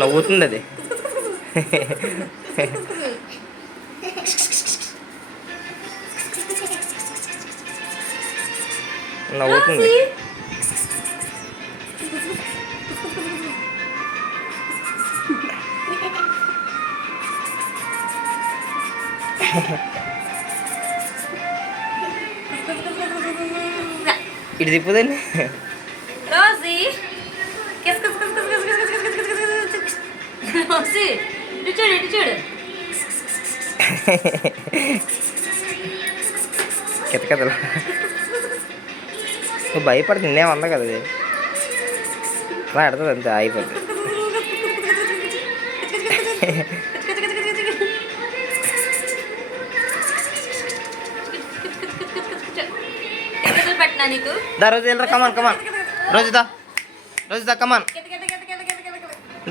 నవ్వుతుంది అది. నవ్వుతుంది. ఇటు తిప్పుదండి. రోజీ రోజీ ఇటు చూడు, ఇటు చూడు. కితకదలు భయపడుతుంది. నేనేం అన్నా కదా అది అలా ఆడుతుంది అంతే, అయిపోతుంది. నీకు దా రోజు వెళ్ళరా, కమాన్ కమాన్ రోజుదా, రోజుదా కమాన్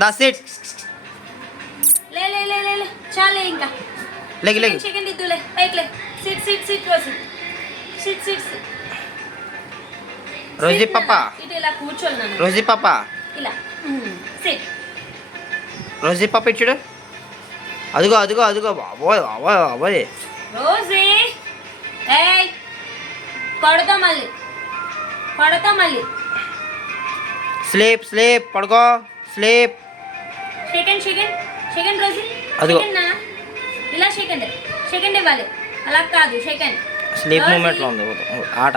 దా సీట్. లే లే లే లే లే చాలే ఇంకా లెగి లెగి సెకండ్ ఇద్దులే పైకి లే. సిట్ సిట్ సిట్ రోజు సిట్ సిట్ రోజీ పాప, ఇటు ఇలా కూర్చోను నాన్న, రోజీ పాప, ఇలా సిట్. రోజీ పాప ఇచ్చుడు. అదిగో అదిగో అదిగో, బాబోయ్ బాబోయ్ బాబోయ్. రోజీ ఏయ్ పడుతా మళ్ళీ, పడుతా మళ్ళీ. స్లీప్ స్లీప్, పడుకో స్లీప్. సెకండ్ సెకండ్ సెకండ్ రోజు అదిగో. సెకండ్ నాన్న, ఇలా సెకండ్ సెకండ్ ఇవ్వాలి, అలా కాదు సెకండ్. స్లీప్ మూమెంట్లో ఉంది ఆట.